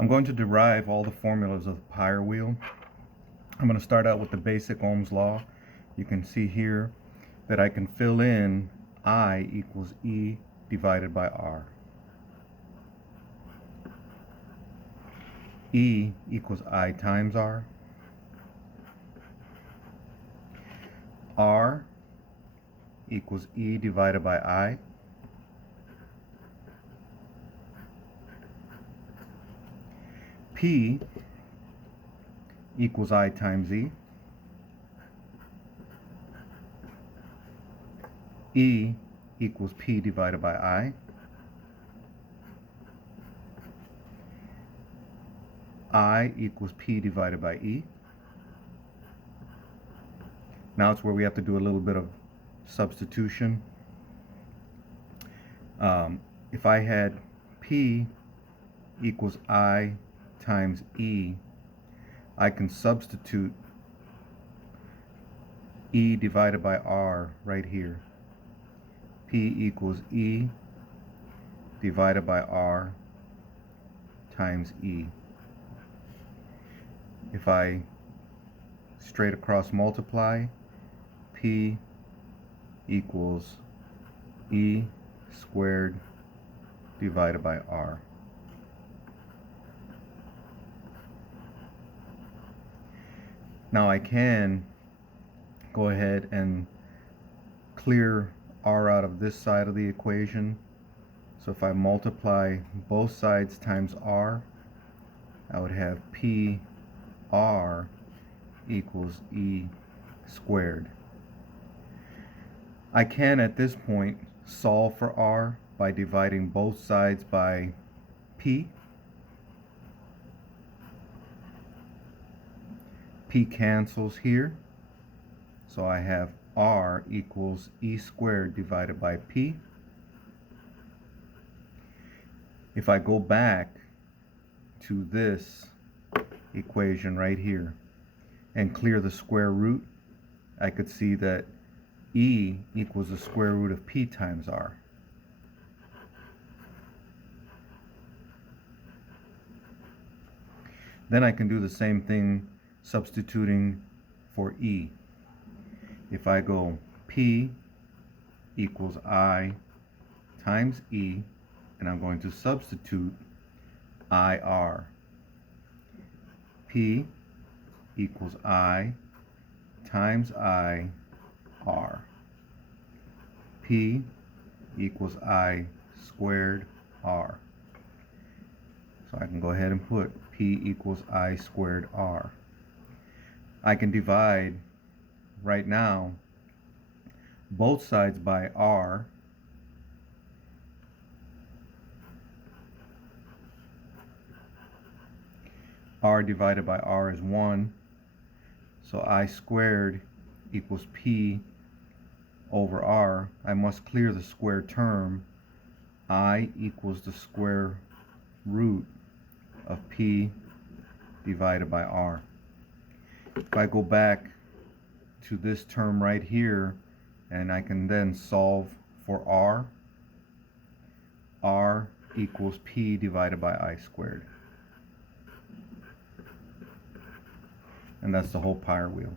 I'm going to derive all the formulas of the PIRE wheel. I'm going to start out with the basic Ohm's law. You can see here that I can fill in I equals E divided by R. E equals I times R. R equals E divided by I. P equals I times E. E equals P divided by I. I equals P divided by E. Now it's where we have to do a little bit of substitution. If I had P equals I times E, I can substitute E divided by R right here. P equals E divided by R times E. If I straight across multiply, P equals E squared divided by R. Now I can go ahead and clear R out of this side of the equation. So if I multiply both sides times R, I would have P R equals E squared. I can at this point solve for R by dividing both sides by P. P cancels here, so I have R equals E squared divided by P. If I go back to this equation right here and clear the square root, I could see that E equals the square root of P times R. Then I can do the same thing substituting for E. If I go P equals I times E, and I'm going to substitute IR. P equals I times IR. P equals I squared R. So I can go ahead and put P equals I squared R. I can divide right now both sides by R. R divided by R is 1. So I squared equals P over R. I must clear the square term. I equals the square root of P divided by R. If I go back to this term right here, and I can then solve for R, R equals P divided by I squared. And that's the whole PIRE wheel.